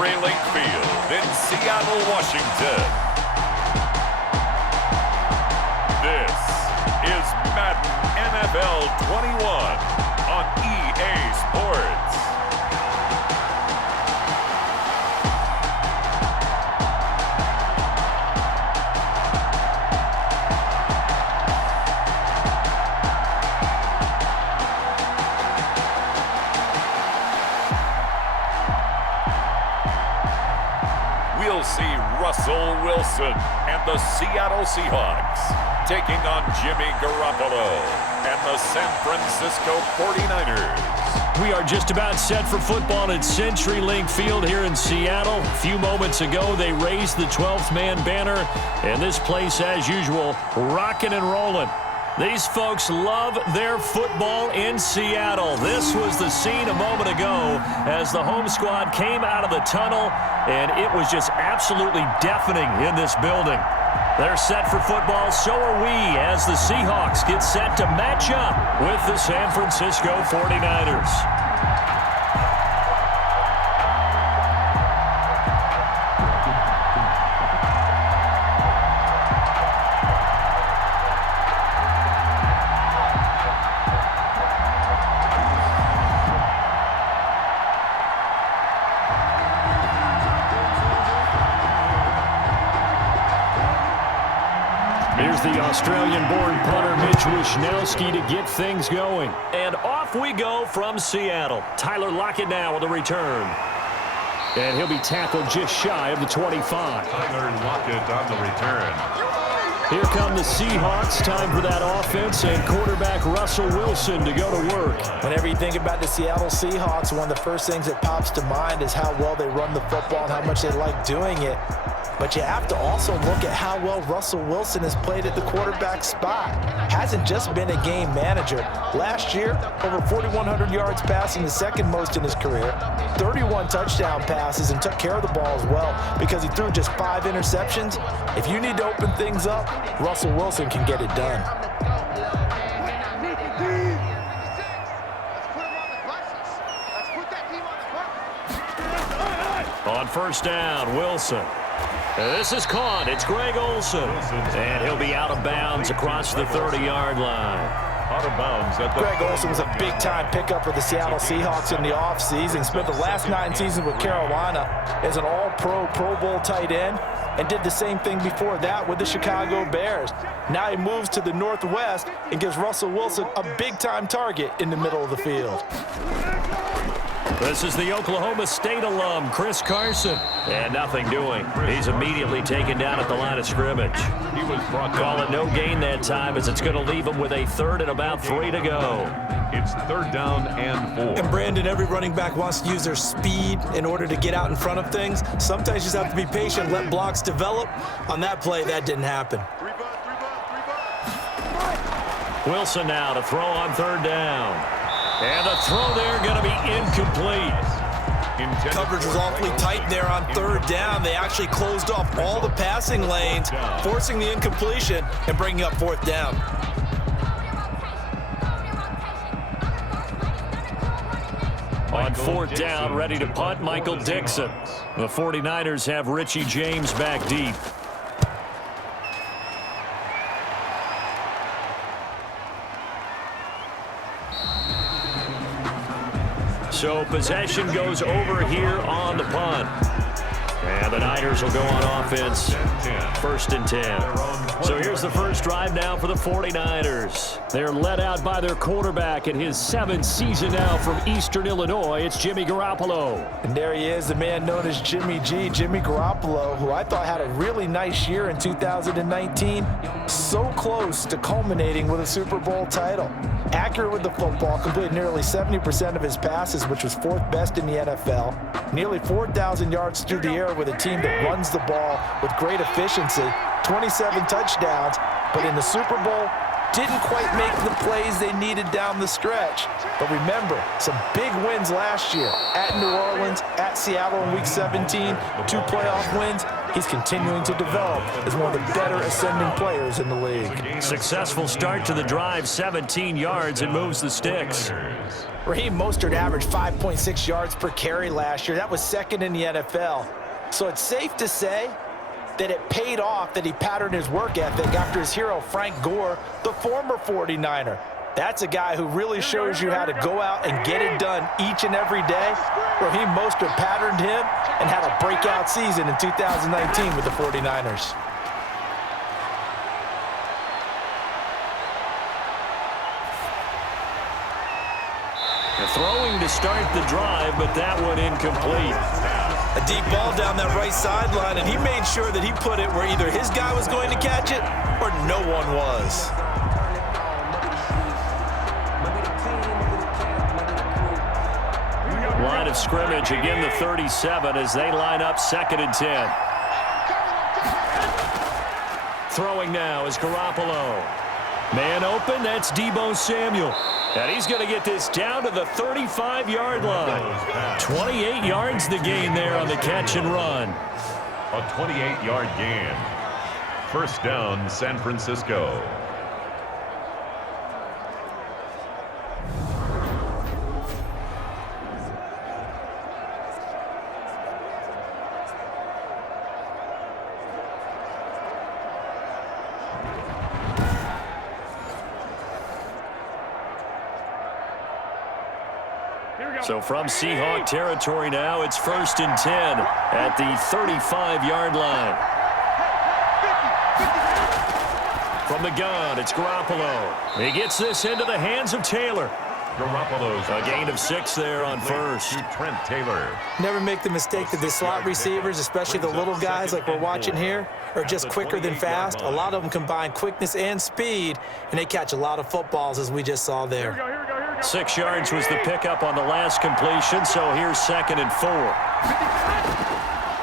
CenturyLink Field in Seattle, Washington. This is Madden NFL 21 on EA Sports. We'll see Russell Wilson and the Seattle Seahawks taking on Jimmy Garoppolo and the San Francisco 49ers. We are just about set for football at CenturyLink Field here in Seattle. A few moments ago, they raised the 12th man banner, and this place, as usual, rocking and rolling. These folks love their football in Seattle. This was the scene a moment ago as the home squad came out of the tunnel, and it was just absolutely deafening in this building. They're set for football, so are we, as the Seahawks get set to match up with the San Francisco 49ers. Here's the Australian-born punter Mitch Wishnowsky to get things going. And off we go from Seattle. Tyler Lockett now with a return. And he'll be tackled just shy of the 25. Tyler Lockett on the return. Here come the Seahawks. Time for that offense and quarterback Russell Wilson to go to work. Whenever you think about the Seattle Seahawks, one of the first things that pops to mind is how well they run the football and how much they like doing it. But you have to also look at how well Russell Wilson has played at the quarterback spot. Hasn't just been a game manager. Last year, over 4,100 yards passing, the second most in his career. 31 touchdown passes and took care of the ball as well because he threw just 5 interceptions. If you need to open things up, Russell Wilson can get it done. On first down, Wilson. This is caught. It's Greg Olsen. And he'll be out of bounds across the 30-yard line. Out of bounds. Greg Olsen was a big-time pickup for the Seattle Seahawks in the offseason. Spent the last 9 seasons with Carolina as an all-pro, Pro Bowl tight end, and did the same thing before that with the Chicago Bears. Now he moves to the Northwest and gives Russell Wilson a big-time target in the middle of the field. This is the Oklahoma State alum, Chris Carson. And nothing doing. He's immediately taken down at the line of scrimmage. He was brought down. Call it no gain that time as it's going to leave him with a third and about 3 to go. It's third down and 4. And Brandon, every running back wants to use their speed in order to get out in front of things. Sometimes you just have to be patient, let blocks develop. On that play, that didn't happen. Wilson now to throw on third down. And the throw there going to be incomplete. Coverage was awfully tight there on third down. They actually closed off all the passing lanes, forcing the incompletion and bringing up fourth down. On fourth down, ready to punt, Michael Dixon. The 49ers have Richie James back deep. So possession goes over here on the punt. And the Niners will go on offense. First and 10. So here's the first drive now for the 49ers. They're led out by their quarterback in his 7th season now from Eastern Illinois. It's Jimmy Garoppolo. And there he is, the man known as Jimmy G, Jimmy Garoppolo, who I thought had a really nice year in 2019. So close to culminating with a Super Bowl title. Accurate with the football, completed nearly 70% of his passes, which was 4th best in the NFL. Nearly 4,000 yards through the air with a team that runs the ball with great efficiency. 27 touchdowns, but in the Super Bowl, didn't quite make the plays they needed down the stretch. But remember, some big wins last year. At New Orleans, at Seattle in Week 17, 2 playoff wins. He's continuing to develop as one of the better ascending players in the league. Successful start to the drive, 17 yards, and moves the sticks. Raheem Mostert averaged 5.6 yards per carry last year. That was second in the NFL. So it's safe to say that it paid off that he patterned his work ethic after his hero Frank Gore, the former 49er. That's a guy who really shows you how to go out and get it done each and every day. Raheem Mostert patterned him and had a breakout season in 2019 with the 49ers. Throwing to start the drive, but that one incomplete. A deep ball down that right sideline, and he made sure that he put it where either his guy was going to catch it or no one was. Line of scrimmage, again the 37 as they line up 2nd and 10. Throwing now is Garoppolo. Man open, that's Deebo Samuel. And he's going to get this down to the 35-yard line. 28 yards the gain there on the catch and run. A 28-yard gain. First down, San Francisco. So from Seahawk territory now, it's 1st and 10 at the 35-yard line. From the gun, it's Garoppolo. He gets this into the hands of Taylor. Garoppolo's a gain of 6 there on first. Trent Taylor. Never make the mistake that the slot receivers, especially the little guys like we're watching here, are just quicker than fast. A lot of them combine quickness and speed, and they catch a lot of footballs, as we just saw there. 6 yards was the pickup on the last completion, so here's 2nd and 4.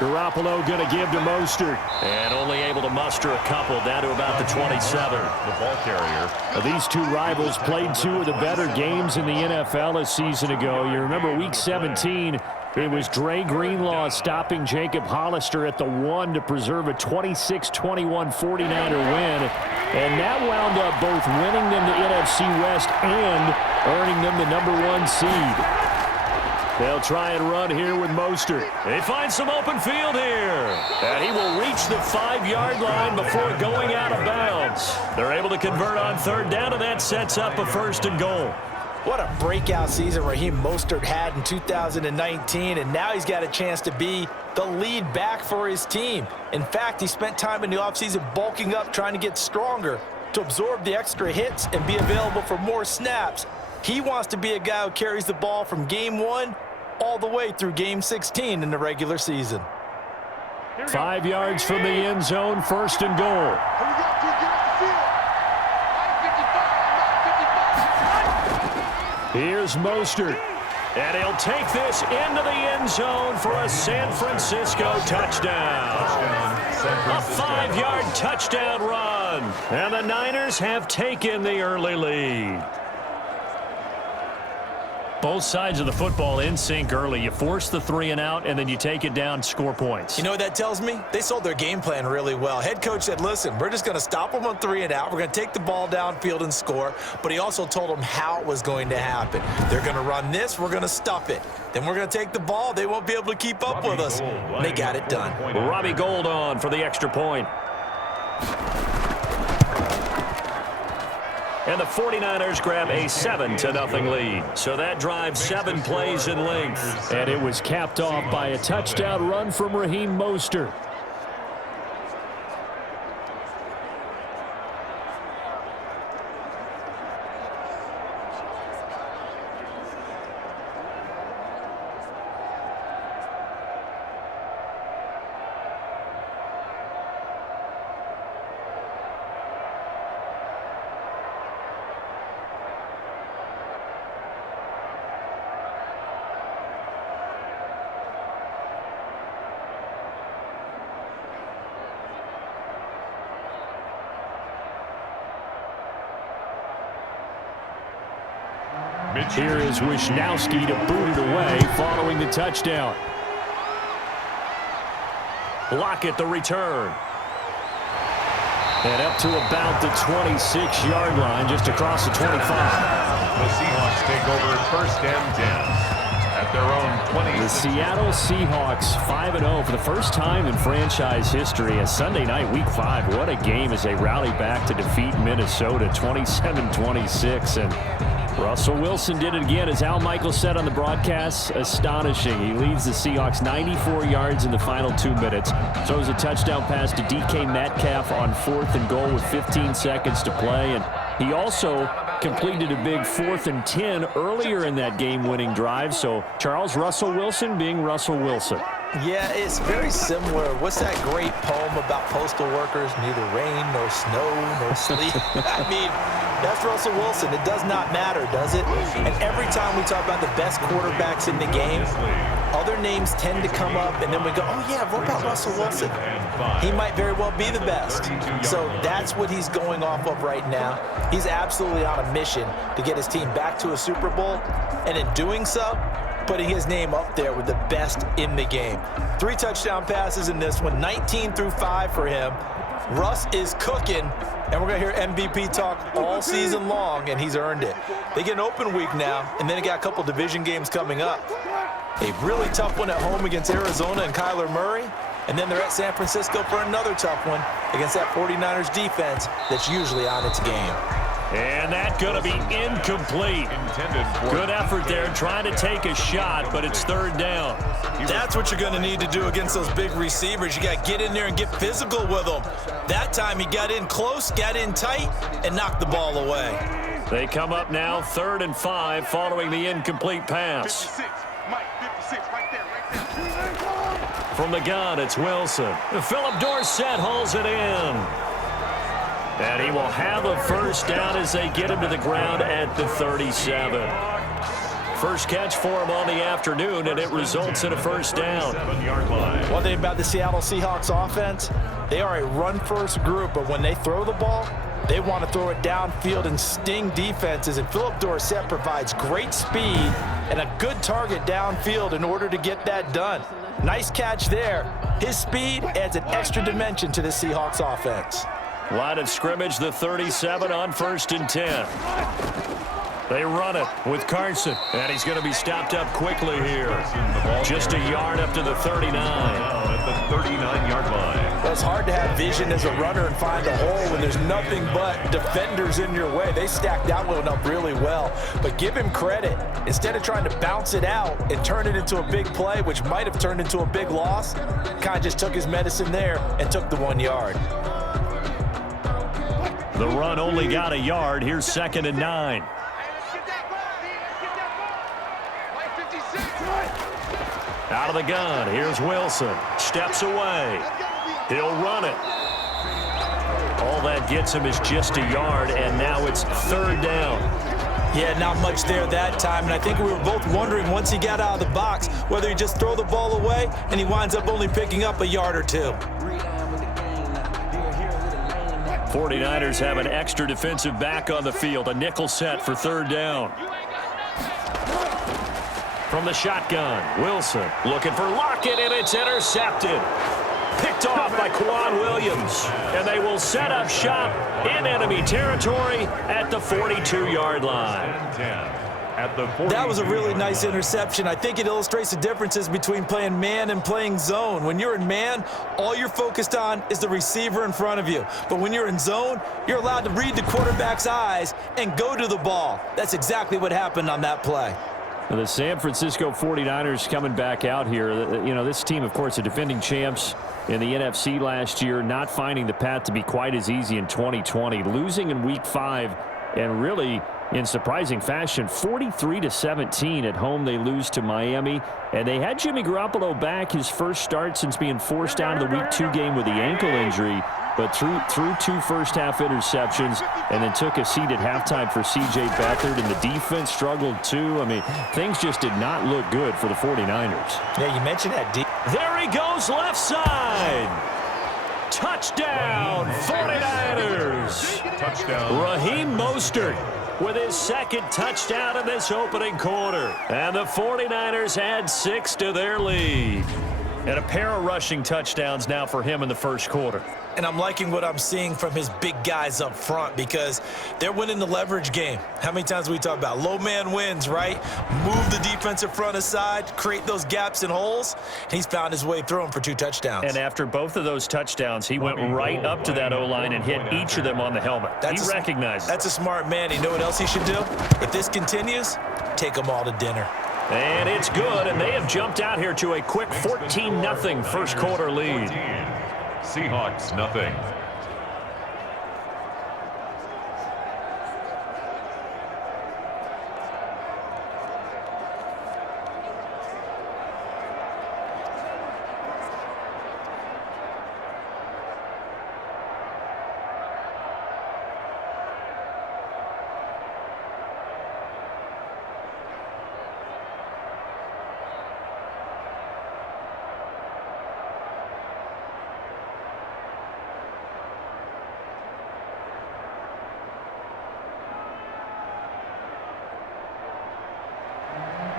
Garoppolo going to give to Mostert. And only able to muster a couple down to about the 27. The ball carrier. These two rivals played 2 of the better games in the NFL a season ago. You remember Week 17, it was Dre Greenlaw stopping Jacob Hollister at the 1 to preserve a 26-21 49er win. And that wound up both winning them the NFC West and earning them the #1 seed. They'll try and run here with Mostert. They find some open field here. And he will reach the 5-yard line before going out of bounds. They're able to convert on 3rd down, and that sets up a 1st and goal. What a breakout season Raheem Mostert had in 2019, and now he's got a chance to be the lead back for his team. In fact, he spent time in the offseason bulking up, trying to get stronger to absorb the extra hits and be available for more snaps. He wants to be a guy who carries the ball from game 1 all the way through game 16 in the regular season. 5 yards from the end zone, 1st and goal. Here's Mostert, and he'll take this into the end zone for a San Francisco touchdown. A 5-yard touchdown run, and the Niners have taken the early lead. Both sides of the football in sync early. You force the 3 and out, and then you take it down, score points. You know what that tells me? They sold their game plan really well. Head coach said, listen, we're just going to stop them on 3 and out. We're going to take the ball downfield and score. But he also told them how it was going to happen. They're going to run this. We're going to stuff it. Then we're going to take the ball. They won't be able to keep up with us. And they got it done. Robbie Gould on for the extra point. And the 49ers grab a 7-0 lead. So that drive 7 plays in length. And it was capped off by a touchdown run from Raheem Mostert. Here is Wisnowski to boot it away following the touchdown. Lockett the return. And up to about the 26-yard line, just across the 25. The Seahawks take over first and 10 at their own 20. The Seattle Seahawks 5-0 for the first time in franchise history. A Sunday night, Week 5. What a game as they rally back to defeat Minnesota 27-26. And Russell Wilson did it again, as Al Michaels said on the broadcast. Astonishing. He leads the Seahawks 94 yards in the final 2 minutes. Throws a touchdown pass to DK Metcalf on 4th and goal with 15 seconds to play. And he also completed a big 4th and 10 earlier in that game-winning drive. So Charles Russell Wilson being Russell Wilson. Yeah, it's very similar. What's that great poem about postal workers? Neither rain, nor snow, nor sleet. I mean, that's Russell Wilson. It does not matter, does it? And every time we talk about the best quarterbacks in the game, other names tend to come up, and then we go, oh, yeah, what about Russell Wilson? He might very well be the best. So that's what he's going off of right now. He's absolutely on a mission to get his team back to a Super Bowl, and in doing so, putting his name up there with the best in the game. 3 touchdown passes in this one, 19-5 for him. Russ is cooking, and we're going to hear MVP talk all season long, and he's earned it. They get an open week now, and then they got a couple division games coming up. A really tough one at home against Arizona and Kyler Murray, and then they're at San Francisco for another tough one against that 49ers defense that's usually on its game. And that's going to be incomplete. Good effort there, trying to take a shot, but it's 3rd down. That's what you're going to need to do against those big receivers. You got to get in there and get physical with them. That time he got in close, got in tight, and knocked the ball away. They come up now 3rd and 5 following the incomplete pass. 56, Mike, 56, right there. From the gun, it's Wilson. Philip Dorsett hauls it in. And he will have a first down as they get him to the ground at the 37. First catch for him on the afternoon, and it results in a first down. One thing about the Seattle Seahawks offense, they are a run-first group, but when they throw the ball, they want to throw it downfield and sting defenses, and Philip Dorsett provides great speed and a good target downfield in order to get that done. Nice catch there. His speed adds an extra dimension to the Seahawks offense. Line of scrimmage, the 37 on 1st and 10. They run it with Carson, and he's going to be stopped up quickly here. Just a yard up to the 39. At the 39-yard line. Well, it's hard to have vision as a runner and find a hole when there's nothing but defenders in your way. They stacked that one up really well. But give him credit. Instead of trying to bounce it out and turn it into a big play, which might have turned into a big loss, kind of just took his medicine there and took the 1 yard. The run only got a yard. Here's 2nd and 9. Out of the gun. Here's Wilson. Steps away. He'll run it. All that gets him is just a yard, and now it's 3rd down. Yeah, not much there that time, and I think we were both wondering once he got out of the box whether he just throw the ball away, and he winds up only picking up a yard or 2. 49ers have an extra defensive back on the field. A nickel set for 3rd down. From the shotgun, Wilson looking for Lockett, and it's intercepted. Picked off by Quan Williams. And they will set up shop in enemy territory at the 42-yard line. That was a really nice interception. I think it illustrates the differences between playing man and playing zone. When you're in man, all you're focused on is the receiver in front of you. But when you're in zone, you're allowed to read the quarterback's eyes and go to the ball. That's exactly what happened on that play. The San Francisco 49ers coming back out here. You know, this team, of course, the defending champs in the NFC last year, not finding the path to be quite as easy in 2020. Losing in Week 5 and really in surprising fashion, 43-17 at home. They lose to Miami, and they had Jimmy Garoppolo back, his first start since being forced out of the Week 2 game with the ankle injury, but threw 2 first-half interceptions and then took a seat at halftime for C.J. Beathard, and the defense struggled too. I mean, things just did not look good for the 49ers. Yeah, you mentioned that deep. There he goes, left side. Touchdown, 49ers. Touchdown. Raheem Mostert with his 2nd touchdown in this opening quarter. And the 49ers add 6 to their lead. And a pair of rushing touchdowns now for him in the first quarter. and I'm liking what I'm seeing from his big guys up front because they're winning the leverage game. How many times we talk about low man wins, right? Move the defensive front aside, create those gaps and holes. He's found his way through them for 2 touchdowns. And after both of those touchdowns, he went right up to that O-line and hit each of them on the helmet. He recognized it. That's a smart man. You know what else he should do? If this continues, take them all to dinner. And it's good, and they have jumped out here to a quick 14-0 first quarter lead. Seahawks nothing.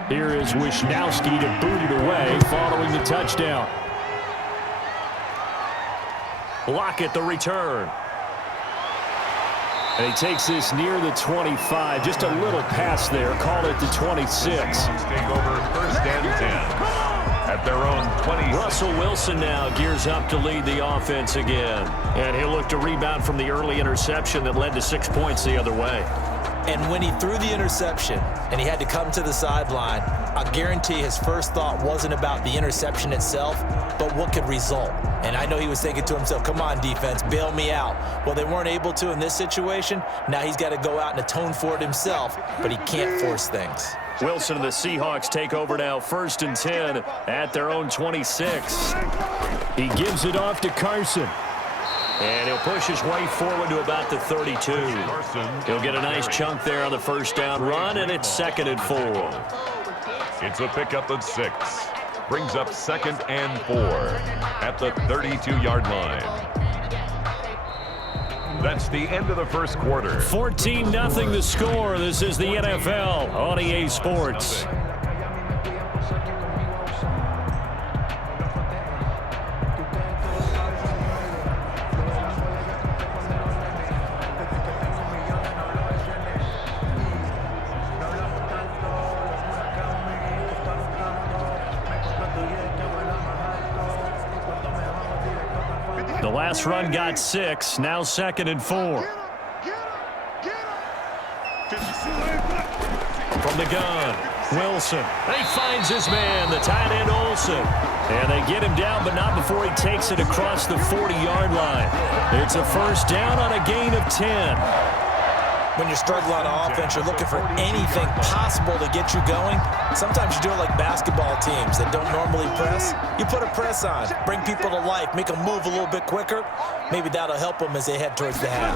Here is Wisnowski to boot it away following the touchdown. Lockett the return. And he takes this near the 25. Just a little pass there. Call it the 26. Take over first and 10 at their own 20. Russell Wilson now gears up to lead the offense again. And he'll look to rebound from the early interception that led to 6 points the other way. And when he threw the interception and he had to come to the sideline, I guarantee his first thought wasn't about the interception itself, but what could result. And I know he was thinking to himself, come on, defense, bail me out. Well, they weren't able to in this situation. Now he's got to go out and atone for it himself, but he can't force things. Wilson and the Seahawks take over now, first and 10 at their own 26. He gives it off to Carson. And he'll push his way forward to about the 32. He'll get a nice chunk there on the first down run, and it's 2nd and 4. It's a pickup of 6. Brings up 2nd and 4 at the 32-yard line. That's the end of the first quarter. 14-0 the score. This is the NFL on EA Sports. The last run got 6, now 2nd and 4. From the gun, Wilson. He finds his man, the tight end Olsen. And they get him down, but not before he takes it across the 40-yard line. It's a first down on a gain of 10. When you're struggling on offense, you're looking for anything possible to get you going. Sometimes you do it like basketball teams that don't normally press. You put a press on, bring people to life, make them move a little bit quicker. Maybe that'll help them as they head towards the half.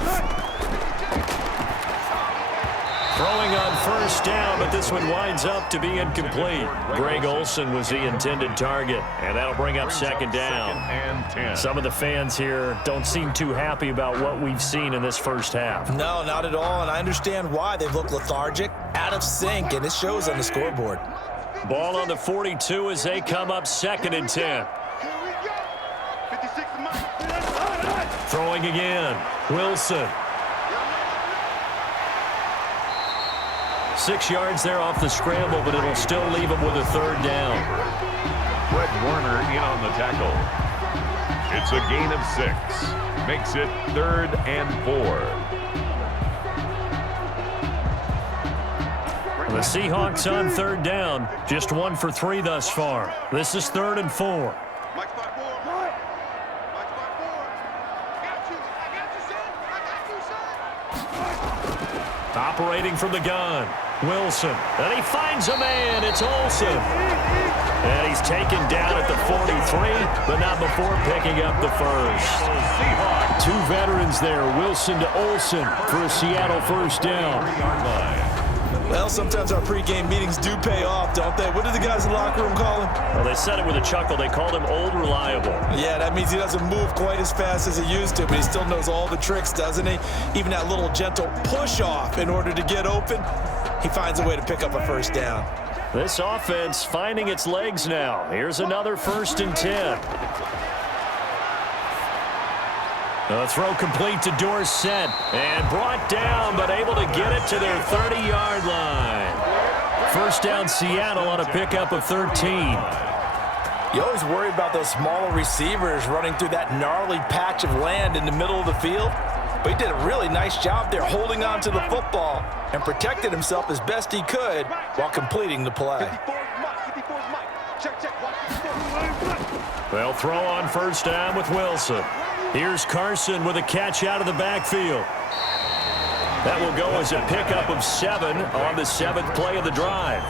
Throwing on first down, but this one winds up to be incomplete. Greg Olsen was the intended target, and that'll bring up 2nd down. And 10. Some of the fans here don't seem too happy about what we've seen in this first half. No, not at all, and I understand why. They've looked lethargic, out of sync, and it shows on the scoreboard. Ball on the 42 as they come up 2nd and 10. Throwing again, Wilson. 6 yards there off the scramble, but it'll still leave him with a 3rd down. Fred Warner in on the tackle. It's a gain of 6. Makes it 3rd and 4. The Seahawks on 3rd down. Just 1 for 3 thus far. This is 3rd and 4. Operating from the gun, Wilson. And he finds a man. It's Olsen. And he's taken down at the 43, but not before picking up the first. 2 veterans there, Wilson to Olsen for a Seattle first down. Well, sometimes our pregame meetings do pay off, don't they? What did the guys in the locker room call him? Well, they said it with a chuckle. They called him Old Reliable. Yeah, that means he doesn't move quite as fast as he used to, but he still knows all the tricks, doesn't he? Even that little gentle push-off in order to get open, he finds a way to pick up a first down. This offense finding its legs now. Here's another 1st and 10. The throw complete to Dorsett. And brought down, but able to get it to their 30-yard line. First down, Seattle on a pickup of 13. You always worry about those smaller receivers running through that gnarly patch of land in the middle of the field. But he did a really nice job there holding on to the football and protected himself as best he could while completing the play. They'll throw on first down with Wilson. Here's Carson with a catch out of the backfield. That will go as a pickup of 7 on the 7th play of the drive.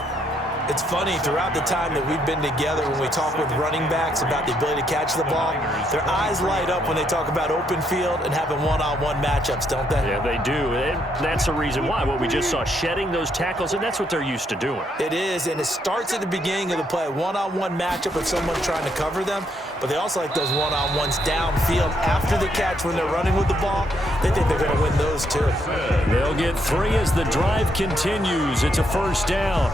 It's funny, throughout the time that we've been together, when we talk with running backs about the ability to catch the ball, their eyes light up when they talk about open field and having one-on-one matchups, don't they? Yeah, they do. And that's the reason why. What we just saw, shedding those tackles, and that's what they're used to doing. It is, and it starts at the beginning of the play. One-on-one matchup with someone trying to cover them, but they also like those one-on-ones downfield after the catch when they're running with the ball. They think they're going to win those, too. They'll get 3 as the drive continues. It's a first down.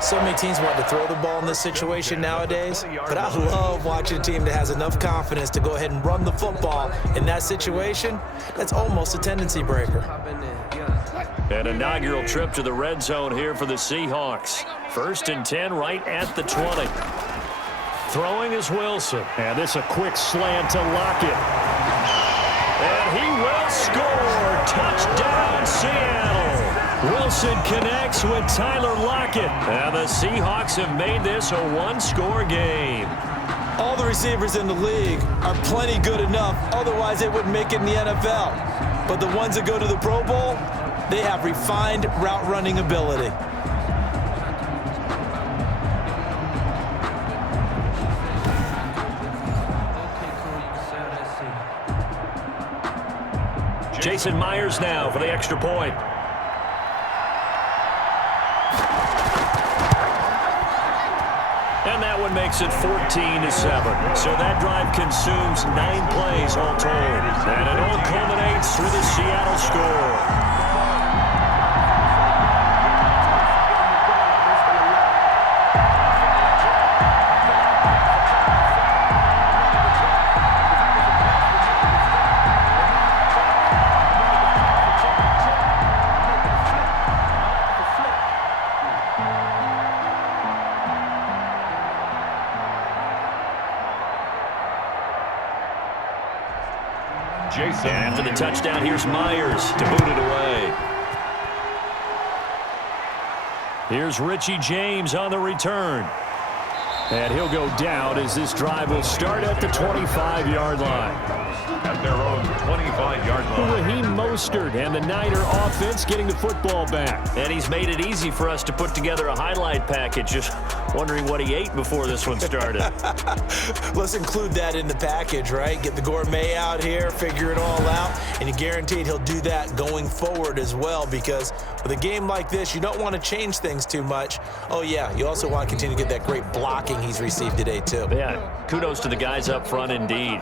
So many teams want to throw the ball in this situation nowadays, but I love watching a team that has enough confidence to go ahead and run the football in that situation. That's almost a tendency breaker. An inaugural trip to the red zone here for the Seahawks. 1st and 10 right at the 20. Throwing is Wilson. And this a quick slant to Lockett. And he will score. Touchdown, Seattle. Wilson connects with Tyler Lockett. And the Seahawks have made this a 1-score game. All the receivers in the league are plenty good enough, otherwise they wouldn't make it in the NFL. But the ones that go to the Pro Bowl, they have refined route running ability. Jason Myers now for the extra point. And that one makes it 14-7. So that drive consumes 9 plays all told. And it all culminates with a Seattle score. And after the touchdown, here's Myers to boot it away. Here's Richie James on the return. And he'll go down as this drive will start at the 25-yard line. At their own 25-yard line. Raheem Mostert and the Niner offense getting the football back. And he's made it easy for us to put together a highlight package. Just wondering what he ate before this one started. Let's include that in the package, right? Get the gourmet out here, figure it all out, and you're guaranteed he'll do that going forward as well, because with a game like this, you don't want to change things too much. Oh, yeah, you also want to continue to get that great blocking he's received today, too. Yeah, kudos to the guys up front indeed.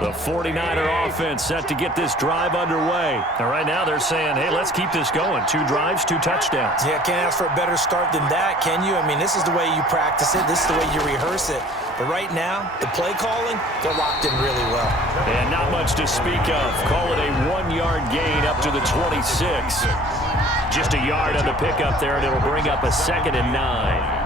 The 49er offense set to get this drive underway. And right now they're saying, hey, let's keep this going. 2 drives, 2 touchdowns. Yeah, can't ask for a better start than that, can you? I mean, this is the way you practice it. This is the way you rehearse it. But right now, the play calling, they're locked in really well. And not much to speak of. Call it a 1-yard gain up to the 26. Just a yard on the pickup there, and it'll bring up a 2nd and 9.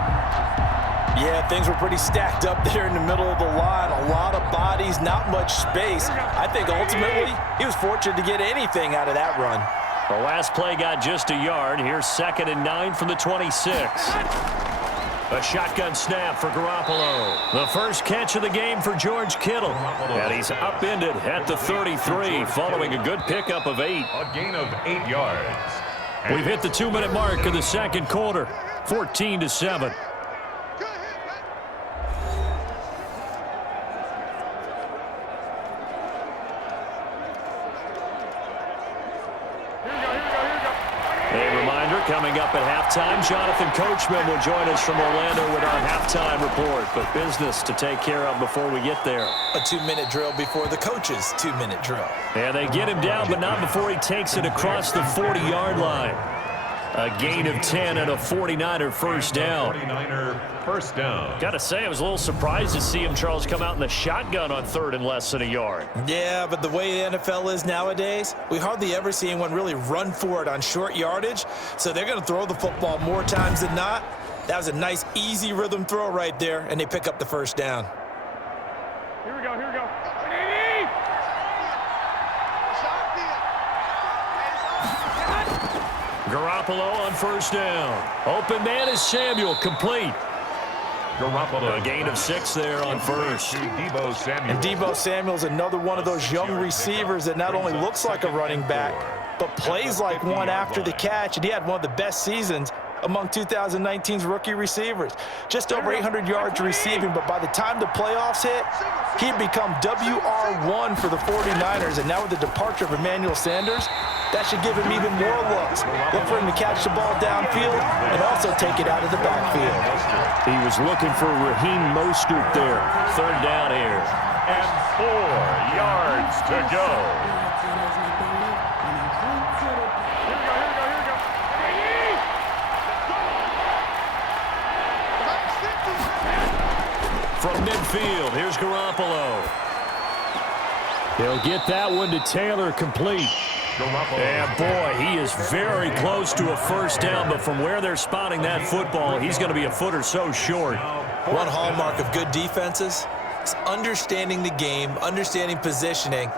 Yeah, things were pretty stacked up there in the middle of the line. A lot of bodies, not much space. I think ultimately he was fortunate to get anything out of that run. The last play got just a yard. Here's 2nd and 9 from the 26. A shotgun snap for Garoppolo. The first catch of the game for George Kittle. And he's upended at the 33 following a good pickup of 8. A gain of 8 yards. We've hit the 2-minute mark of the second quarter. 14-7. Coming up at halftime, Jonathan Coachman will join us from Orlando with our halftime report. But business to take care of before we get there. A 2-minute drill before the coach's 2-minute drill. And they get him down, but not before he takes it across the 40-yard line. A gain of 10 and a 49er first down. 49er first down. Got to say, I was a little surprised to see him, Charles, come out in the shotgun on 3rd and less than a yard. Yeah, but the way the NFL is nowadays, we hardly ever see anyone really run for it on short yardage. So they're going to throw the football more times than not. That was a nice, easy rhythm throw right there, and they pick up the first down. Here we go, here we go. Garoppolo on first down. Open man is Samuel, complete. Garoppolo. A gain of 6 there on first. Deebo Samuel. And Deebo Samuel's another one of those young receivers that not only looks like a running back, but plays like one after the catch, and he had one of the best seasons among 2019's rookie receivers. Just over 800 yards receiving, but by the time the playoffs hit, he'd become WR1 for the 49ers, and now with the departure of Emmanuel Sanders, that should give him even more looks. Look for him to catch the ball downfield and also take it out of the backfield. He was looking for Raheem Mostert there. 3rd down here. And 4 yards to go. From midfield, here's Garoppolo. He'll get that one to Taylor, complete. Garoppolo. And boy, he is very close to a first down, but from where they're spotting that football, he's going to be a foot or so short. One hallmark of good defenses is understanding the game, understanding positioning,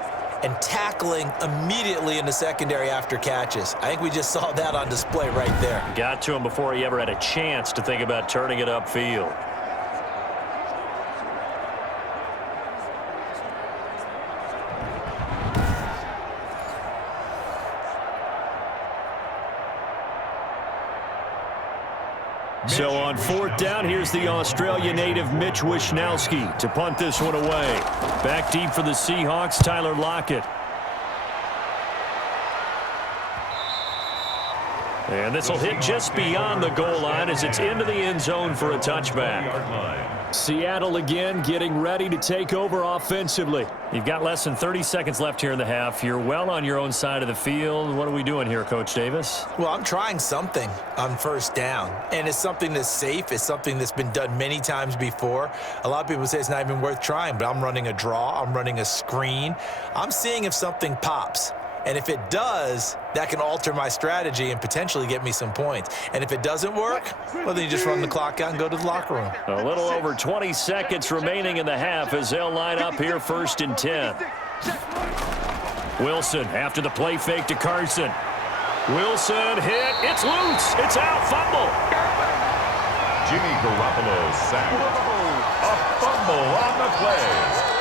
and tackling immediately in the secondary after catches. I think we just saw that on display right there. Got to him before he ever had a chance to think about turning it upfield. So on 4th down, here's the Australia native Mitch Wishnowsky to punt this one away. Back deep for the Seahawks, Tyler Lockett. And this will hit just beyond the goal line as it's into the end zone for a touchback. Seattle again getting ready to take over offensively. You've got less than 30 seconds left here in the half. You're well on your own side of the field. What are we doing here, Coach Davis? Well, I'm trying something on first down, and it's something that's safe. It's something that's been done many times before. A lot of people say it's not even worth trying, but I'm running a draw. I'm running a screen. I'm seeing if something pops. And if it does, that can alter my strategy and potentially get me some points. And if it doesn't work, well, then you just run the clock out and go to the locker room. A little over 20 seconds remaining in the half as they'll line up here 1st and 10. Wilson after the play fake to Carson. Wilson hit. It's loose. It's out. Fumble. Jimmy Garoppolo sacked. A fumble on the play.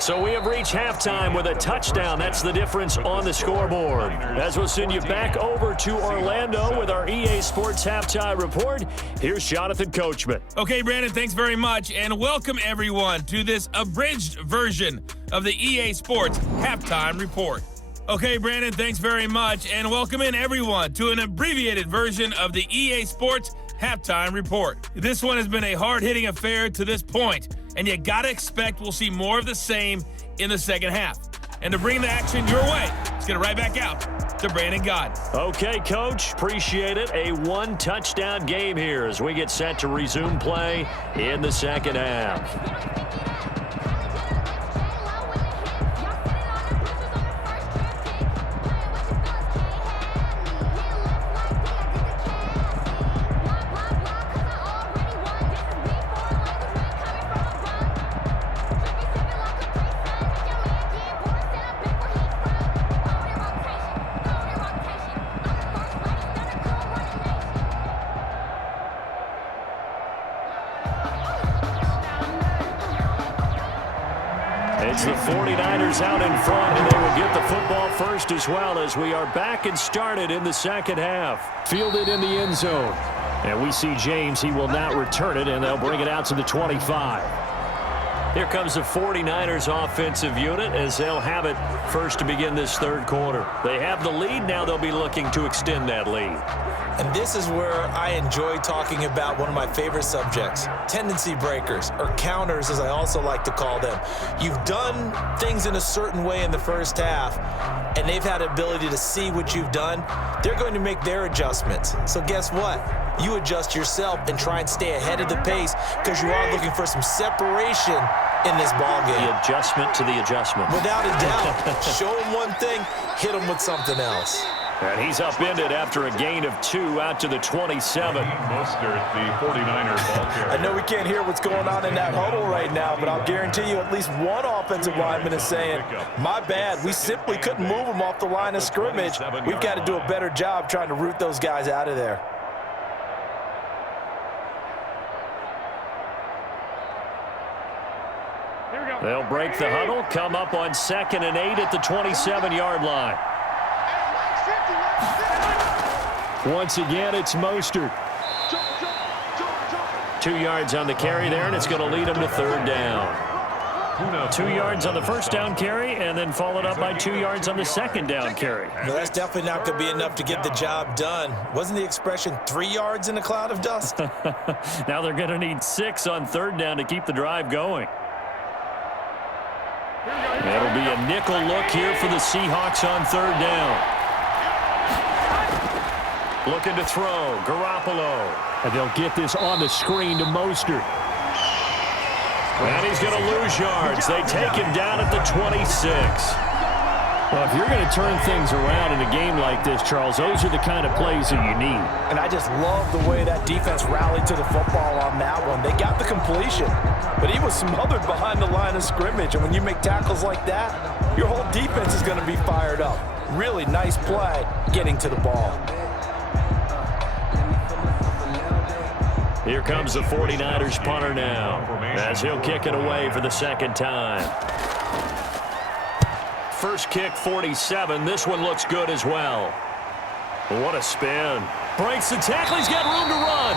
So we have reached halftime with a touchdown. That's the difference on the scoreboard. As we'll send you back over to Orlando with our EA Sports Halftime Report, here's Jonathan Coachman. Okay, Brandon, thanks very much, and welcome everyone to this abridged version of the EA Sports Halftime Report. Okay, Brandon, thanks very much, and welcome in everyone to an abbreviated version of the EA Sports Halftime Report. This one has been a hard-hitting affair to this point, and you gotta expect we'll see more of the same in the second half. And to bring the action your way, let's get it right back out to Brandon Gaudin. Okay, Coach, appreciate it. A one-touchdown game here as we get set to resume play in the second half. It's the 49ers out in front, and they will get the football first as well as we are back and started in the second half. Fielded in the end zone. And we see James. He will not return it, and they'll bring it out to the 25. Here comes the 49ers offensive unit as they'll have it first to begin this third quarter. They have the lead. Now they'll be looking to extend that lead. And this is where I enjoy talking about one of my favorite subjects, tendency breakers, or counters as I also like to call them. You've done things in a certain way in the first half, and they've had the ability to see what you've done. They're going to make their adjustments. So guess what? You adjust yourself and try and stay ahead of the pace because you are looking for some separation in this ballgame. The adjustment to the adjustment. Without a doubt. Show them one thing, hit them with something else. And he's upended after a gain of 2 out to the 27. Mostert, the 49ers ball carrier. I know we can't hear what's going on in that huddle right now, but I'll guarantee you at least one offensive lineman is saying, my bad, we simply couldn't move them off the line of scrimmage. We've got to do a better job trying to root those guys out of there. They'll break the huddle, come up on 2nd and 8 at the 27-yard line. Once again, it's Mostert. 2 yards on the carry there, and it's going to lead him to third down. 2 yards on the first down carry, and then followed up by 2 yards on the second down carry. Well, that's definitely not going to be enough to get the job done. Wasn't the expression 3 yards in a cloud of dust? Now they're going to need 6 on third down to keep the drive going. It'll be a nickel look here for the Seahawks on third down. Looking to throw, Garoppolo. And they'll get this on the screen to Mostert. And he's going to lose yards. They take him down at the 26. Well, if you're going to turn things around in a game like this, Charles, those are the kind of plays that you need. And I just love the way that defense rallied to the football on that one. They got the completion, but he was smothered behind the line of scrimmage. And when you make tackles like that, your whole defense is going to be fired up. Really nice play getting to the ball. Here comes the 49ers punter now, as he'll kick it away for the second time. First kick, 47. This one looks good as well. What a spin. Breaks the tackle. He's got room to run.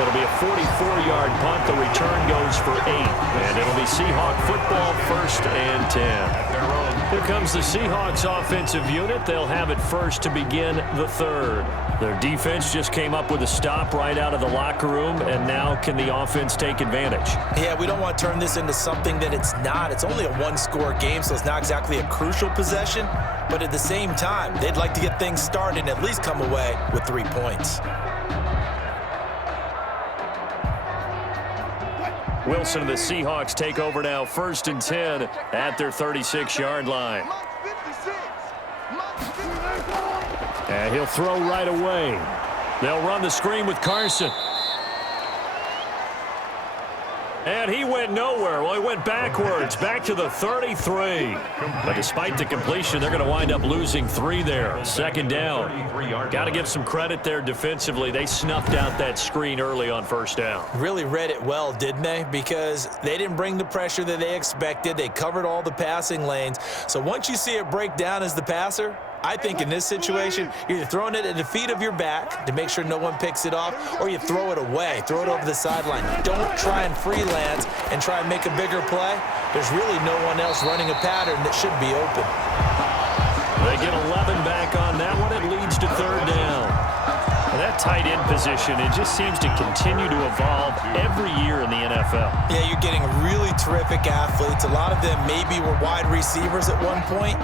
It'll be a 44-yard punt. The return goes for 8. And it'll be Seahawk football, 1st and 10. Here comes the Seahawks offensive unit. They'll have it first to begin the third. Their defense just came up with a stop right out of the locker room, and now can the offense take advantage? Yeah, we don't want to turn this into something that it's not. It's only a one-score game, so it's not exactly a crucial possession. But at the same time, they'd like to get things started and at least come away with 3 points. Wilson and the Seahawks take over now, 1st and 10 at their 36-yard line. And he'll throw right away. They'll run the screen with Carson. And he went nowhere. Well, he went backwards, back to the 33. But despite the completion, they're going to wind up losing 3 there. 2nd down. Got to give some credit there defensively. They snuffed out that screen early on 1st down. Really read it well, didn't they? Because they didn't bring the pressure that they expected. They covered all the passing lanes. So once you see it break down as the passer, I think in this situation, you're either throwing it at the feet of your back to make sure no one picks it off, or you throw it away, throw it over the sideline. Don't try and freelance and try and make a bigger play. There's really no one else running a pattern that should be open. They get 11 back on that one. It leads to 3rd down. Well, that tight end position, it just seems to continue to evolve every year in the NFL. Yeah, you're getting really terrific athletes. A lot of them maybe were wide receivers at one point.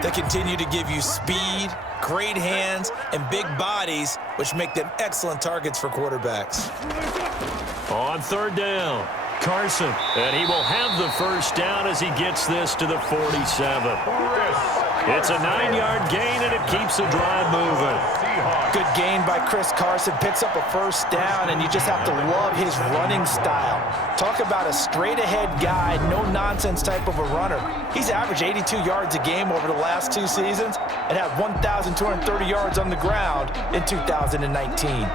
They continue to give you speed, great hands, and big bodies, which make them excellent targets for quarterbacks. On 3rd down, Carson, and he will have the 1st down as he gets this to the 47. It's a 9-yard gain, and it keeps the drive moving. Good gain by Chris Carson, picks up a 1st down, and you just have to love his running style. Talk about a straight-ahead guy, no-nonsense type of a runner. He's averaged 82 yards a game over the last 2 seasons and had 1,230 yards on the ground in 2019.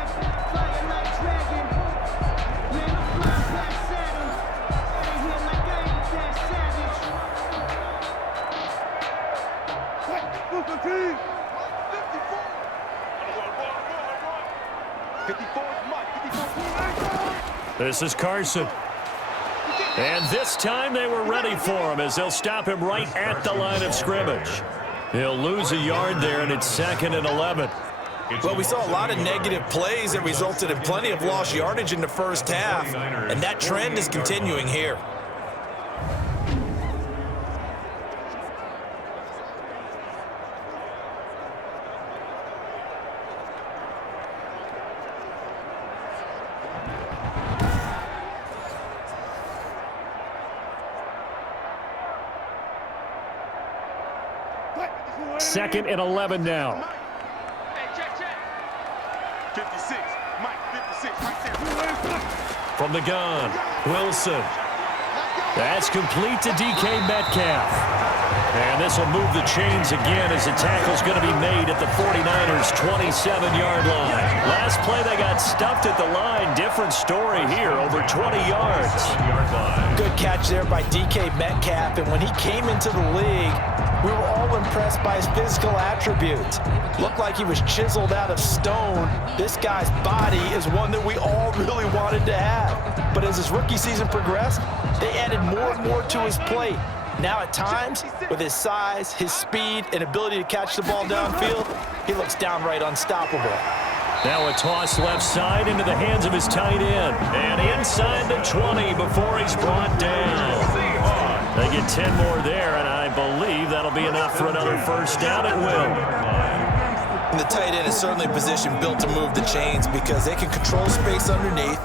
This is Carson. And this time they were ready for him as they'll stop him right at the line of scrimmage. He'll lose a yard there, and it's 2nd and 11. Well, we saw a lot of negative plays that resulted in plenty of lost yardage in the first half, and that trend is continuing here. Second and 11 now. From the gun, Wilson. That's complete to DK Metcalf. And this will move the chains again as the tackle's going to be made at the 49ers' 27-yard line. Last play they got stuffed at the line. Different story here, over 20 yards. Good catch there by DK Metcalf, and when he came into the league, we were all impressed by his physical attributes. Looked like he was chiseled out of stone. This guy's body is one that we all really wanted to have. But as his rookie season progressed, they added more and more to his plate. Now at times, with his size, his speed, and ability to catch the ball downfield, he looks downright unstoppable. Now a toss left side into the hands of his tight end. And inside the 20 before he's brought down. They get 10 more there, and I believe that'll be enough for another first down at will. And the tight end is certainly a position built to move the chains because they can control space underneath.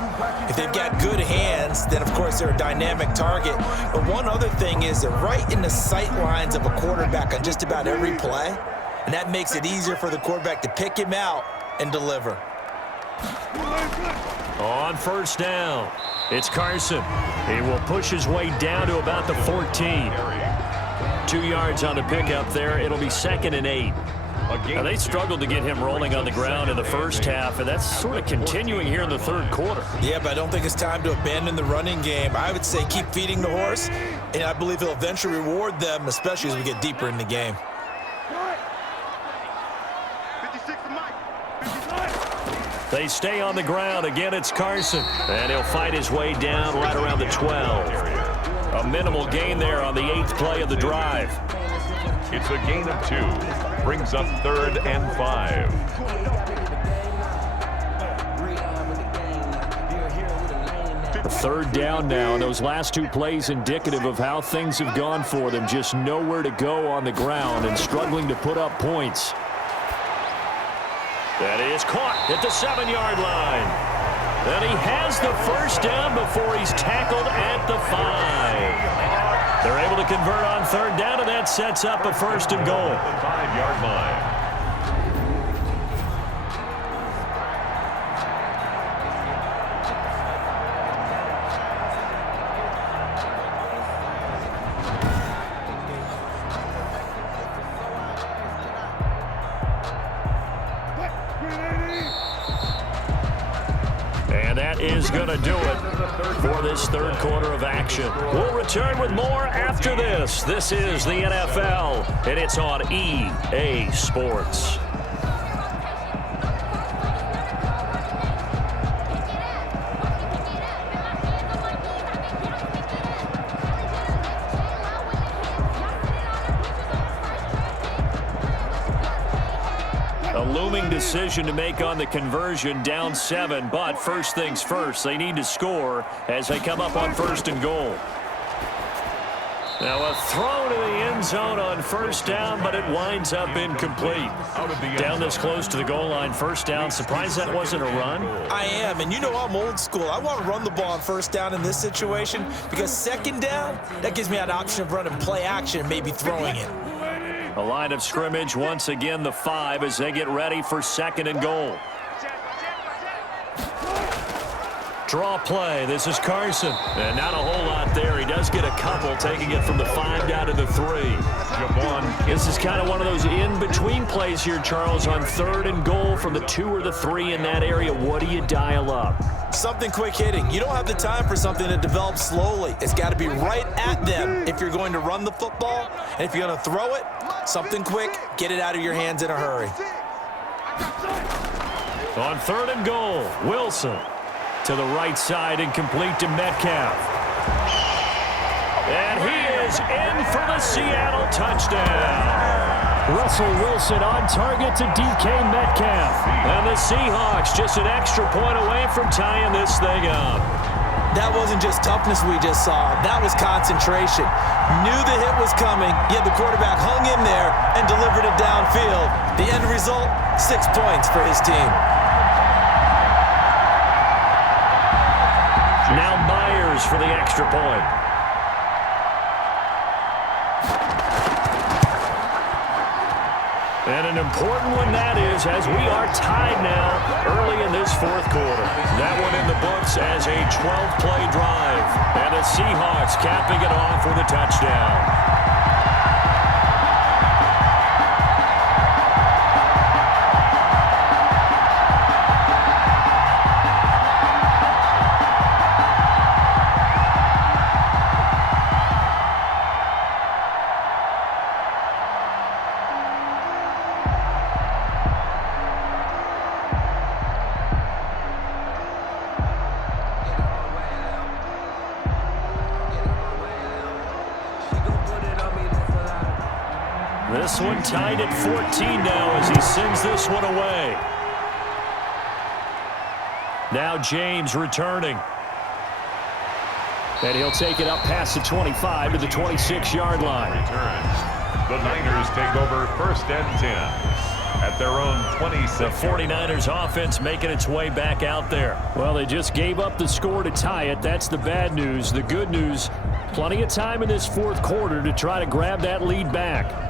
If they've got good hands, then of course they're a dynamic target. But one other thing is they're right in the sight lines of a quarterback on just about every play. And that makes it easier for the quarterback to pick him out and deliver. On first down, it's Carson. He will push his way down to about the 14. 2 yards on the pickup there. It'll be 2nd and 8. Now, they struggled to get him rolling on the ground in the first half, and that's sort of continuing here in the third quarter. Yeah, but I don't think it's time to abandon the running game. I would say keep feeding the horse, and I believe he'll eventually reward them, especially as we get deeper in the game. They stay on the ground. Again, it's Carson. And he'll fight his way down right around the 12. A minimal gain there on the 8th play of the drive. It's a gain of 2. Brings up 3rd and 5. Third down now, and those last 2 plays indicative of how things have gone for them. Just nowhere to go on the ground and struggling to put up points. That is caught at the 7-yard line. And he has the first down before he's tackled at the 5. They're able to convert on third down, and that sets up a 1st and goal. 5-yard line. And that is going to do it for this third quarter of action. We'll return with more after this. This is the NFL, and it's on EA Sports. A looming decision to make on the conversion, down 7, but first things first, they need to score as they come up on 1st and goal. Now a throw to the end zone on first down, but it winds up incomplete. Down this close to the goal line, first down. Surprised that wasn't a run? I am, and you know I'm old school. I want to run the ball on first down in this situation because second down, that gives me an option of running play action, maybe throwing it. A line of scrimmage, once again the 5 as they get ready for 2nd and goal. Draw play. This is Carson. And not a whole lot there. He does get a couple, taking it from the 5 down to the 3. This is kind of one of those in-between plays here, Charles, on 3rd and goal from the 2 or the 3 in that area. What do you dial up? Something quick hitting. You don't have the time for something that develops slowly. It's got to be right at them if you're going to run the football. And if you're going to throw it, something quick, get it out of your hands in a hurry. On 3rd and goal, Wilson to the right side and complete to Metcalf. And he is in for the Seattle touchdown. Russell Wilson on target to DK Metcalf. And the Seahawks just an extra point away from tying this thing up. That wasn't just toughness we just saw. That was concentration. Knew the hit was coming, yet the quarterback hung in there and delivered it downfield. The end result, 6 points for his team. Now Myers for the extra point. And an important one that is, as we are tied now early in this fourth quarter. That one in the books as a 12-play drive. And the Seahawks capping it off with a touchdown. This one tied at 14 now as he sends this one away. Now James returning. And he'll take it up past the 25 to the 26-yard line. The Niners take over 1st and 10 at their own 26. The 49ers offense making its way back out there. Well, they just gave up the score to tie it. That's the bad news. The good news, plenty of time in this fourth quarter to try to grab that lead back.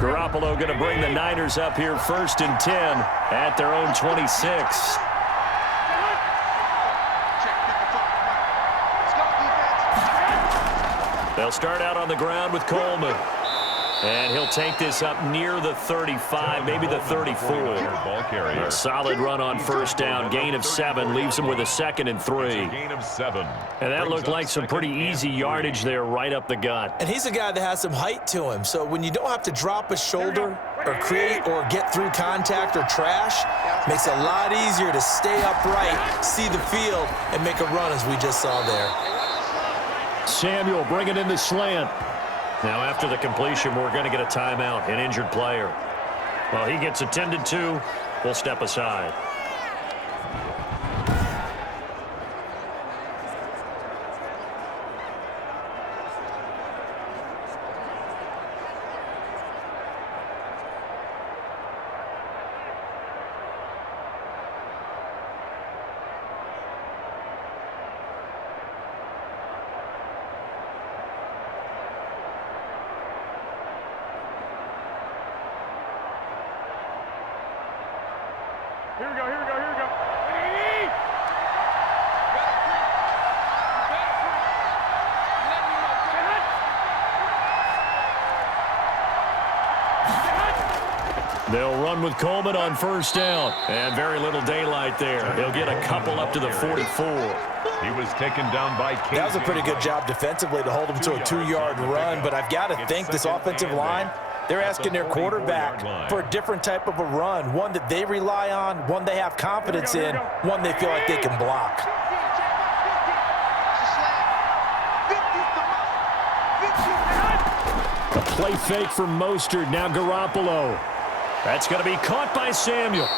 Garoppolo going to bring the Niners up here 1st and 10 at their own 26. They'll start out on the ground with Coleman. And he'll take this up near the 35, maybe the 34. A solid run on 1st down. Gain of 7 leaves him with a 2nd and 3. Gain of 7. And that looked like some pretty easy yardage there right up the gut. And he's a guy that has some height to him. So when you don't have to drop a shoulder or create or get through contact or trash, makes it a lot easier to stay upright, see the field, and make a run as we just saw there. Samuel bringing in the slant. Now, after the completion, we're going to get a timeout, an injured player. Well, he gets attended to. We'll step aside. Here we go, here we go, here we go. They'll run with Coleman on 1st down. And very little daylight there. He'll get a couple up to the 44. He was taken down by Casey. That was a pretty good job defensively to hold him to a 2-yard run, but I've got to think this offensive line, they're asking their quarterback for a different type of a run, one that they rely on, one they have confidence in, one they feel like they can block. A play fake from Mostert. Now Garoppolo. That's going to be caught by Samuel.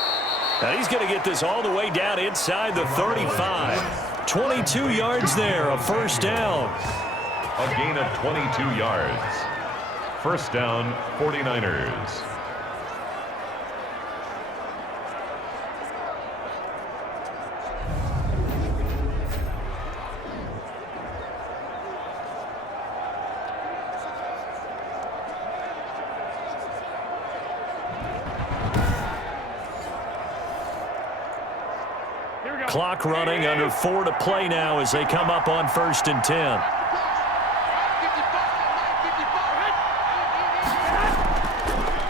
Now he's going to get this all the way down inside the 35. 22 yards there, a 1st down. A gain of 22 yards. 1st down, 49ers. Clock running, under 4 to play now as they come up on 1st and 10.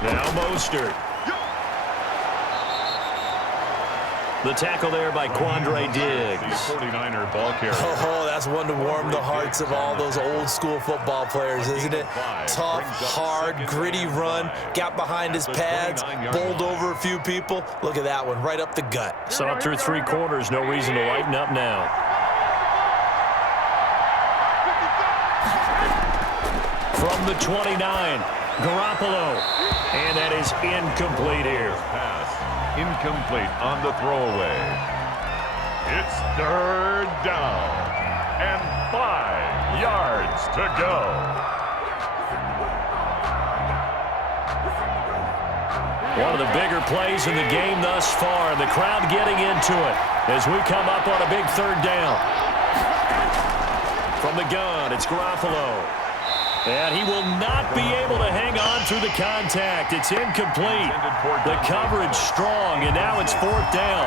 Now Mostert. The tackle there by Quandre Diggs. 49er ball carrier. Oh, that's one to warm the hearts of all those old school football players, isn't it? Tough, hard, gritty run. Got behind his pads, bowled over a few people. Look at that one, right up the gut. Saw through 3 quarters, no reason to lighten up now. From the 29, Garoppolo. And that is incomplete here. Pass incomplete on the throwaway. It's 3rd down and 5 yards to go. One of the bigger plays in the game thus far. The crowd getting into it as we come up on a big 3rd down. From the gun, it's Garoppolo. And he will not be able to hang on through the contact. It's incomplete. The coverage strong, and now it's 4th down.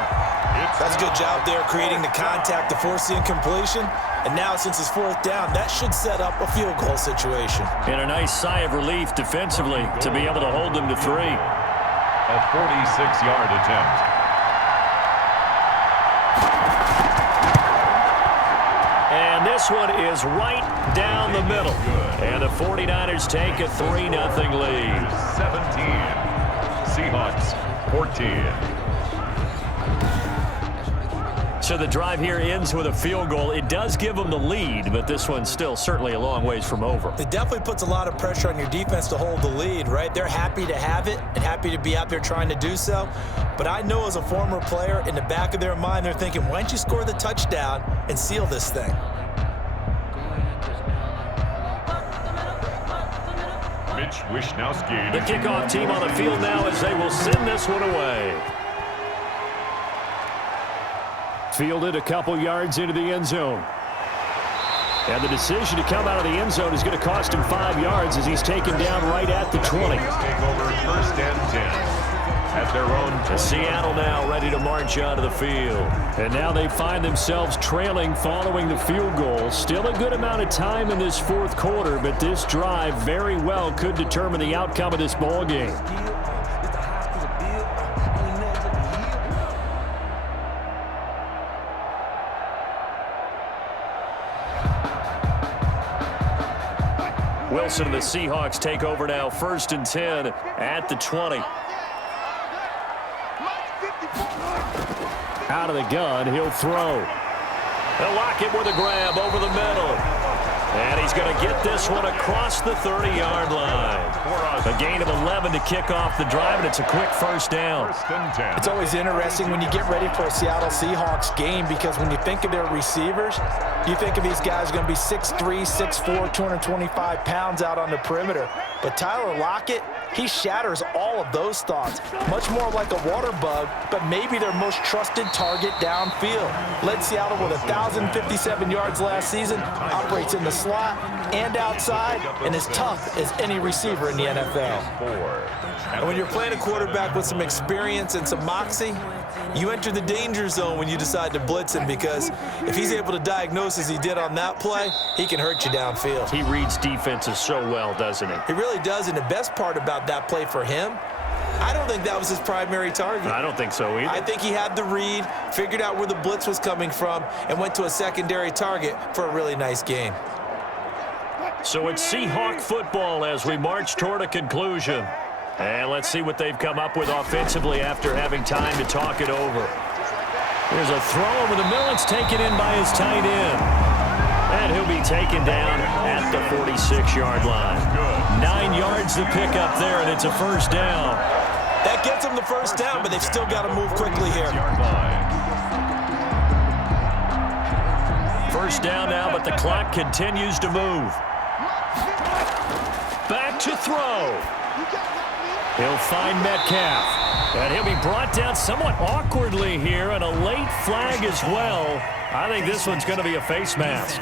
That's a good job there creating the contact to force the incompletion. And now since it's 4th down, that should set up a field goal situation. And a nice sigh of relief defensively to be able to hold them to 3. A 46-yard attempt. And this one is right down the middle. And the 49ers take a 3-0 lead. 17. Seahawks 14. So the drive here ends with a field goal. It does give them the lead, but this one's still certainly a long ways from over. It definitely puts a lot of pressure on your defense to hold the lead, right? They're happy to have it and happy to be out there trying to do so. But I know as a former player, in the back of their mind, they're thinking, why don't you score the touchdown and seal this thing? Wishnowski. The kickoff team on the field now as they will send this one away. Fielded a couple yards into the end zone. And the decision to come out of the end zone is going to cost him 5 yards as he's taken down right at the 20. Take over 1st and 10. At their own 20. Seattle now ready to march onto the field. And now they find themselves trailing following the field goal. Still a good amount of time in this 4th quarter, but this drive very well could determine the outcome of this ball game. Wilson and the Seahawks take over now 1st and 10 at the 20. Out of the gun, he'll throw. They'll lock him with a grab over the middle. And he's going to get this one across the 30-yard line. A gain of 11 to kick off the drive, and it's a quick 1st down. 1st and 10. It's always interesting when you get ready for a Seattle Seahawks game because when you think of their receivers, you think of these guys going to be 6'3", 6'4", 225 pounds out on the perimeter. But Tyler Lockett, he shatters all of those thoughts. Much more like a water bug, but maybe their most trusted target downfield. Led Seattle with 1,057 yards last season, operates in the slot and outside, and is tough as any receiver in the NFL. And when you're playing a quarterback with some experience and some moxie, you enter the danger zone when you decide to blitz him because if he's able to diagnose as he did on that play, he can hurt you downfield. He reads defenses so well, doesn't he? He really does, and the best part about that play for him, I don't think that was his primary target. I don't think so either. I think he had the read, figured out where the blitz was coming from, and went to a secondary target for a really nice gain. So it's Seahawk football as we march toward a conclusion. And let's see what they've come up with offensively after having time to talk it over. There's a throw over the middle. It's taken in by his tight end. And he'll be taken down at the 46-yard line. 9 yards to pick up there, and it's a 1st down. That gets them the 1st down, but they've still got to move quickly here. 1st down now, but the clock continues to move. Back to throw. He'll find Metcalf. And he'll be brought down somewhat awkwardly here, and a late flag as well. I think this one's going to be a face mask.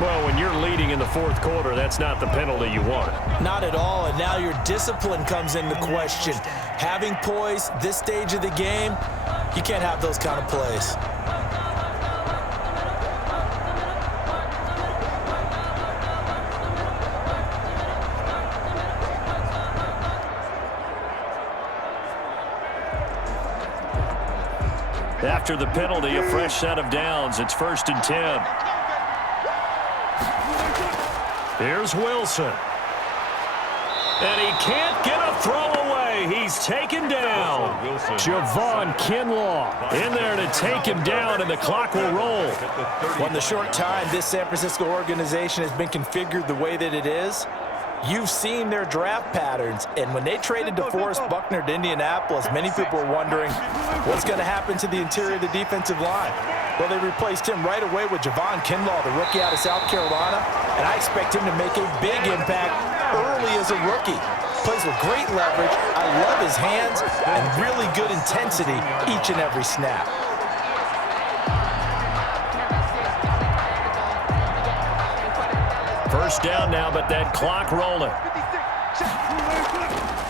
Well, when you're leading in the 4th quarter, that's not the penalty you want. Not at all, and now your discipline comes into question. Having poise this stage of the game, you can't have those kind of plays. After the penalty, a fresh set of downs. It's 1st and 10. Here's Wilson. And he can't get a throw away. He's taken down. Javon Kinlaw in there to take him down, and the clock will roll. Well, in the short time this San Francisco organization has been configured the way that it is, you've seen their draft patterns, and when they traded DeForest Buckner to Indianapolis, many people were wondering what's going to happen to the interior of the defensive line. Well, they replaced him right away with Javon Kinlaw, the rookie out of South Carolina, and I expect him to make a big impact early as a rookie. Plays with great leverage. I love his hands and really good intensity each and every snap. First down now, but that clock rolling.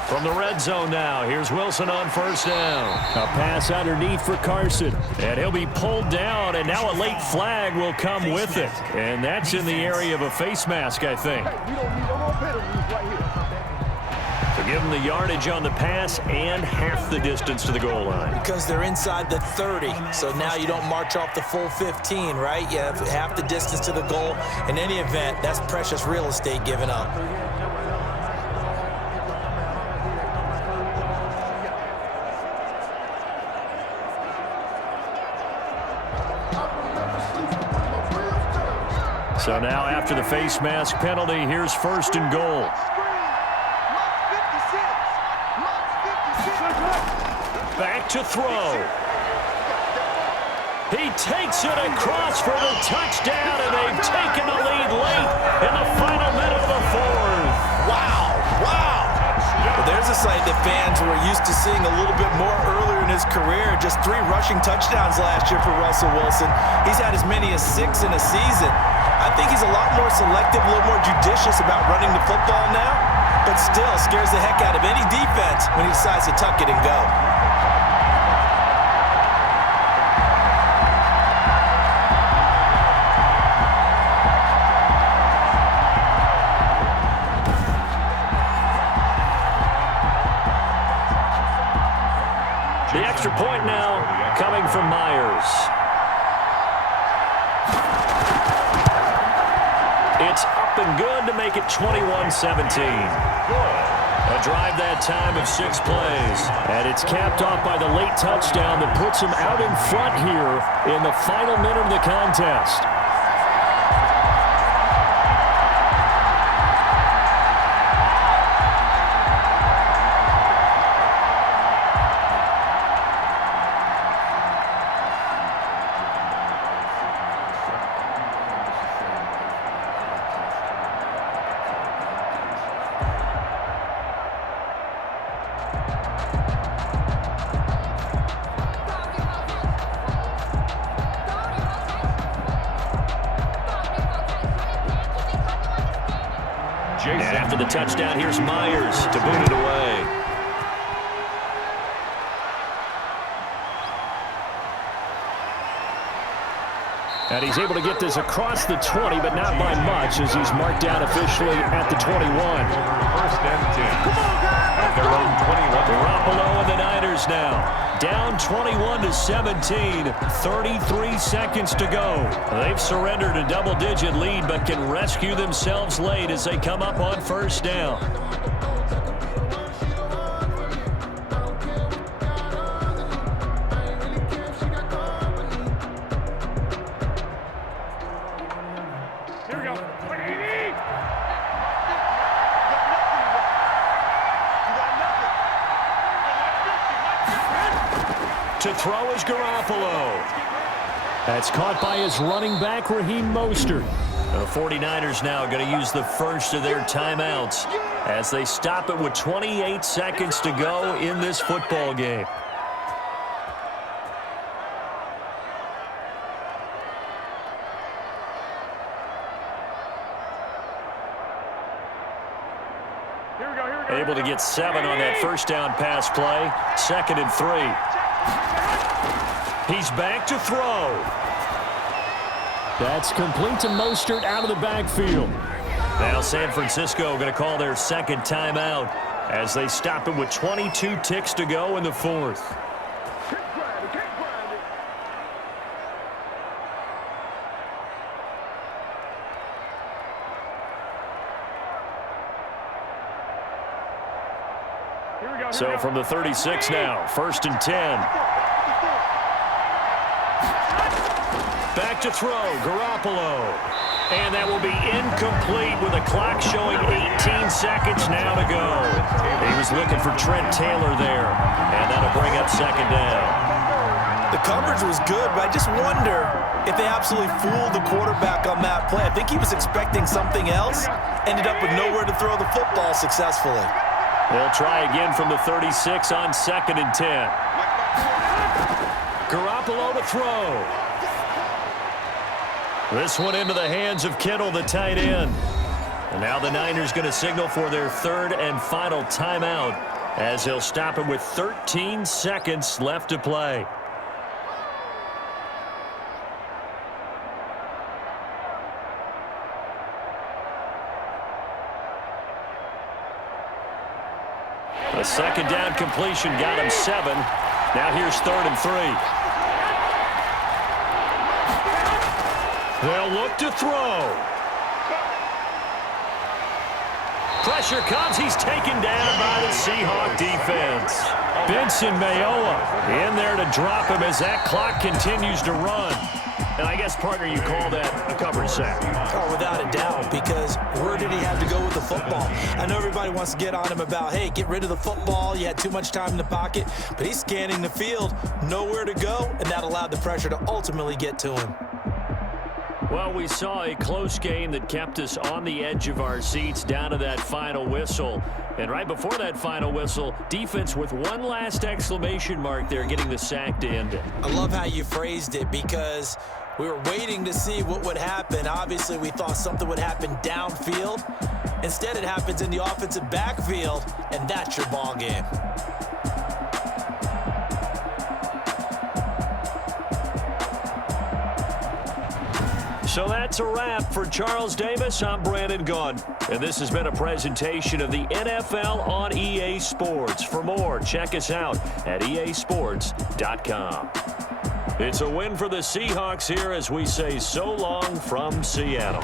From the red zone now, here's Wilson on 1st down. A pass underneath for Carson. And he'll be pulled down, and now a late flag will come with it. And that's in the area of a face mask, I think. So give them the yardage on the pass and half the distance to the goal line. Because they're inside the 30, so now you don't march off the full 15, right? You have half the distance to the goal. In any event, that's precious real estate given up. So now after the face mask penalty, here's 1st and goal. Back to throw. He takes it across for the touchdown, and they've taken the lead late in the final minute of the 4th. Wow, wow. Well, there's a sight that fans were used to seeing a little bit more earlier in his career. Just 3 rushing touchdowns last year for Russell Wilson. He's had as many as 6 in a season. I think he's a lot more selective, a little more judicious about running the football now, but still scares the heck out of any defense when he decides to tuck it and go. The extra point now coming from Myers. It's up and good to make it 21-17. A drive that time of 6 plays. And it's capped off by the late touchdown that puts him out in front here in the final minute of the contest. After the touchdown, here's Myers to boot it away. And he's able to get this across the 20, but not by much, as he's marked down officially at the 21. 1st and 10. At their own 21. Garoppolo and the Niners now. Down 21-17, 33 seconds to go. They've surrendered a double-digit lead, but can rescue themselves late as they come up on 1st down. Here we go. To throw is Garoppolo. That's caught by his running back, Raheem Mostert. The 49ers now going to use the first of their timeouts as they stop it with 28 seconds to go in this football game. Able to get 7 on that 1st down pass play. 2nd and 3. He's back to throw. That's complete to Mostert out of the backfield. Now San Francisco going to call their 2nd timeout as they stop it with 22 ticks to go in the 4th. So from the 36 now, 1st and 10. Back to throw, Garoppolo. And that will be incomplete with a clock showing 18 seconds now to go. He was looking for Trent Taylor there, and that'll bring up 2nd down. The coverage was good, but I just wonder if they absolutely fooled the quarterback on that play. I think he was expecting something else, ended up with nowhere to throw the football successfully. They'll try again from the 36 on 2nd and 10. Garoppolo to throw. This one into the hands of Kittle, the tight end. And now the Niners going to signal for their 3rd and final timeout as they'll stop him with 13 seconds left to play. A 2nd down completion got him 7. Now here's 3rd and 3. They'll look to throw. Pressure comes. He's taken down by the Seahawk defense. Benson Mayowa in there to drop him as that clock continues to run. And I guess, partner, you call that a coverage sack. Oh, without a doubt, because where did he have to go with the football? I know everybody wants to get on him about, hey, get rid of the football. You had too much time in the pocket. But he's scanning the field, nowhere to go, and that allowed the pressure to ultimately get to him. Well, we saw a close game that kept us on the edge of our seats down to that final whistle. And right before that final whistle, defense with one last exclamation mark there, getting the sack to end it. I love how you phrased it, because we were waiting to see what would happen. Obviously, we thought something would happen downfield. Instead, it happens in the offensive backfield, and that's your ball game. So that's a wrap for Charles Davis. I'm Brandon Gunn, and this has been a presentation of the NFL on EA Sports. For more, check us out at easports.com. It's a win for the Seahawks here as we say so long from Seattle.